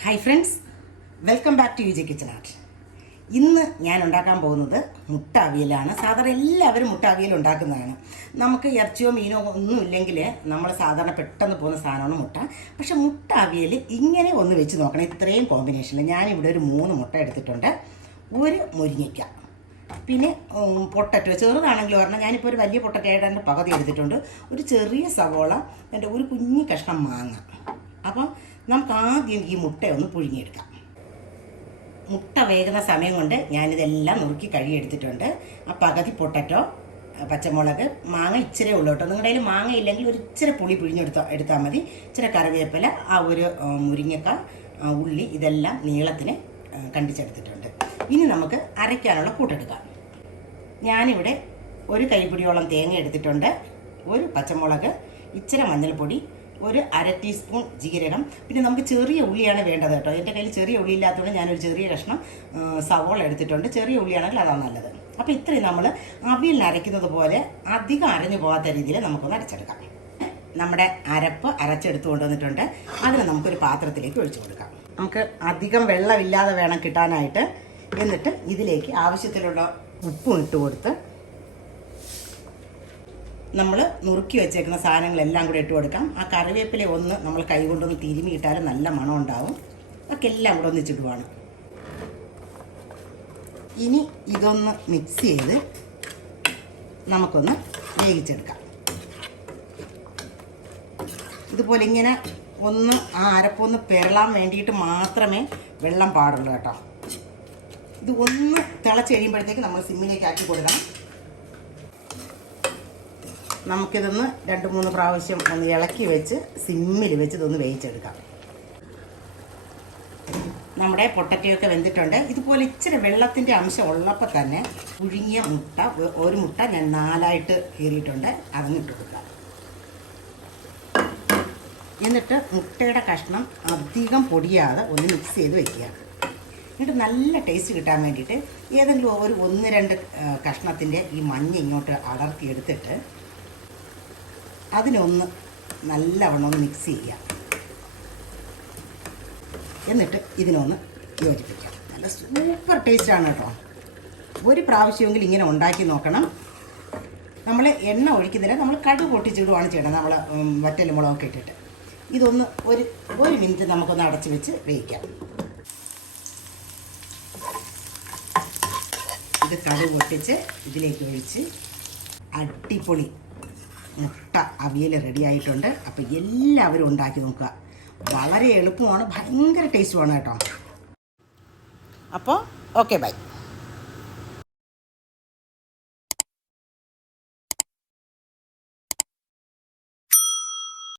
Hi friends welcome back to U J kitchen art ഇന്ന് ഞാൻ ഉണ്ടാക്കാൻ പോകുന്നത് മുട്ട അവിയലാണ് സാധാരണ എല്ലാവരും മുട്ട അവിയൽ ഉണ്ടാക്കുന്നതാണ്. നമുക്ക് ഇറച്ചിയോ മീനോ ഒന്നും ഇല്ലെങ്കിൽ നമ്മൾ സാധാരണ പെട്ടെന്ന് പോകുന്ന സാധനമാണ് മുട്ട. പക്ഷേ മുട്ട അവിയൽ ഇങ്ങനെ ഒന്ന് വെച്ച് നോക്കണം. ഇത്രയും കോമ്പിനേഷനിൽ ഞാനിവിടെ ഒരു മൂന്ന് മുട്ട എടുത്തിട്ടുണ്ട്. ഒരു മുരിങ്ങയ്ക്ക. പിന്നെ പൊട്ടറ്റോ. ചെറുതാണെങ്കിലും ഒരെണ്ണം. ഞാനിപ്പോൾ ഒരു വലിയ പൊട്ടറ്റോ എന്റെ പകുതി എടുത്തിട്ടുണ്ട്. ഒരു ചെറിയ സവോള എന്റെ ഒരു കുഞ്ഞി കഷ്ണം മാങ്ങ. അപ്പം നമുക്ക് ആദ്യം ഈ മുട്ട ഒന്ന് പുഴുങ്ങിയെടുക്കാം. മുട്ട വേകുന്ന സമയം കൊണ്ട് ഞാനിതെല്ലാം നുറുക്കി കഴുകിയെടുത്തിട്ടുണ്ട്. ആ പകുതി പൊട്ടറ്റോ പച്ചമുളക് മാങ്ങ ഇച്ചിരി ഉള്ളൂ കേട്ടോ. നിങ്ങളുടെ കയ്യിൽ മാങ്ങ ഇല്ലെങ്കിൽ ഒരു ഇച്ചിരി പുളി പുഴിഞ്ഞെടുത്താൽ എടുത്താൽ മതി. ഇച്ചിരി കറിവേപ്പില ആ ഒരു മുരിങ്ങക്ക ഉള്ളി ഇതെല്ലാം നീളത്തിന് കണ്ടിച്ചെടുത്തിട്ടുണ്ട്. ഇനി നമുക്ക് അരയ്ക്കാനുള്ള കൂട്ടെടുക്കാം. ഞാനിവിടെ ഒരു കൈപ്പിടിയോളം തേങ്ങ എടുത്തിട്ടുണ്ട്. ഒരു പച്ചമുളക് ഇച്ചിരി മഞ്ഞൾപ്പൊടി ഒരു അര ടീസ്പൂൺ ജീരകം. പിന്നെ നമുക്ക് ചെറിയ ഉള്ളിയാണ് വേണ്ടത് കേട്ടോ. എന്റെ കയ്യിൽ ചെറിയ ഉള്ളി ഇല്ലാത്തതുകൊണ്ട് ഞാനൊരു ചെറിയ കഷ്ണം സവോള എടുത്തിട്ടുണ്ട്. ചെറിയ ഉള്ളിയാണെങ്കിൽ അതാണ് നല്ലത്. അപ്പോൾ ഇത്രയും നമ്മൾ അവിയിൽ അരയ്ക്കുന്നത് പോലെ അധികം അരഞ്ഞു പോകാത്ത രീതിയിൽ നമുക്കൊന്ന് അരച്ചെടുക്കാം. നമ്മുടെ അരപ്പ് അരച്ചെടുത്ത് കൊണ്ടുവന്നിട്ടുണ്ട്. അതിന് നമുക്കൊരു പാത്രത്തിലേക്ക് ഒഴിച്ചു കൊടുക്കാം. നമുക്ക് അധികം വെള്ളമില്ലാതെ വേണം കിട്ടാനായിട്ട്. എന്നിട്ട് ഇതിലേക്ക് ആവശ്യത്തിലുള്ള ഉപ്പും ഇട്ട് കൊടുത്ത് നമ്മൾ നുറുക്കി വെച്ചേക്കുന്ന സാധനങ്ങളെല്ലാം കൂടെ ഇട്ട് കൊടുക്കാം. ആ കറിവേപ്പില ഒന്ന് നമ്മൾ കൈ കൊണ്ടൊന്ന് തിരുമി ഇട്ടാലും നല്ല മണം ഉണ്ടാവും. അതൊക്കെ എല്ലാം കൂടെ ഒന്നിച്ചിടുവാണ് ഇനി ഇതൊന്ന് മിക്സ് ചെയ്ത് നമുക്കൊന്ന് വേവിച്ചെടുക്കാം. ഇതുപോലെ ഇങ്ങനെ ഒന്ന് ആ അരപ്പൊന്ന് പെരളാൻ വേണ്ടിയിട്ട് മാത്രമേ വെള്ളം പാടുള്ളൂ കേട്ടോ. ഇത് ഒന്ന് തിളച്ച് കഴിയുമ്പോഴത്തേക്ക് നമ്മൾ സിമ്മിലേക്ക് ആക്കി കൊടുക്കണം. നമുക്കിതൊന്ന് രണ്ട് മൂന്ന് പ്രാവശ്യം ഒന്ന് ഇളക്കി വെച്ച് സിമ്മിൽ വെച്ച് ഇതൊന്ന് വേവിച്ചെടുക്കാം. നമ്മുടെ പൊട്ടറ്റയൊക്കെ വെന്തിട്ടുണ്ട്. ഇതുപോലെ ഇച്ചിരി വെള്ളത്തിന്റെ അംശം ഉള്ളപ്പോൾ തന്നെ പുഴുങ്ങിയ മുട്ട ഒരു മുട്ട ഞാൻ നാലായിട്ട് കീറിയിട്ടുണ്ട്. അതങ്ങിട്ട് കൊടുക്കാം. എന്നിട്ട് മുട്ടയുടെ കഷ്ണം അധികം പൊടിയാതെ ഒന്ന് മിക്സ് ചെയ്ത് വയ്ക്കുക എന്നിട്ട് നല്ല ടേസ്റ്റ് കിട്ടാൻ വേണ്ടിയിട്ട് ഏതെങ്കിലും ഒരു ഒന്ന് രണ്ട് കഷ്ണത്തിന്റെ ഈ മഞ്ഞ ഇങ്ങോട്ട് അടർത്തി അതിനൊന്ന് നല്ലവണ്ണം ഒന്ന് മിക്സ് ചെയ്യുക. എന്നിട്ട് ഇതിനൊന്ന് യോജിപ്പിക്കാം നല്ല സൂപ്പർ ടേസ്റ്റാണ് കേട്ടോ. ഒരു പ്രാവശ്യമെങ്കിലും ഇങ്ങനെ ഉണ്ടാക്കി നോക്കണം. നമ്മൾ എണ്ണ ഒഴിക്കുന്നില്ല നമ്മൾ കടുക് പൊട്ടിച്ചിടുവാണ് ചെയ്യണം നമ്മൾ വറ്റൽ മുളകൊക്കെ ഇട്ടിട്ട്. ഇതൊന്ന് ഒരു ഒരു മിനിറ്റ് നമുക്കൊന്ന് അടച്ചു വെച്ച് വേവിക്കാം. ഇത് കടുക് പൊട്ടിച്ച് ഇതിലേക്ക് ഒഴിച്ച് അടിപൊളി മുട്ട അവിയൽ റെഡി ആയിട്ടുണ്ട്. അപ്പോൾ എല്ലാവരും ഉണ്ടാക്കി നോക്കുക. വളരെ എളുപ്പമാണ്. ഭയങ്കര ടേസ്റ്റുമാണ് കേട്ടോ. അപ്പോൾ ഓക്കെ ബൈ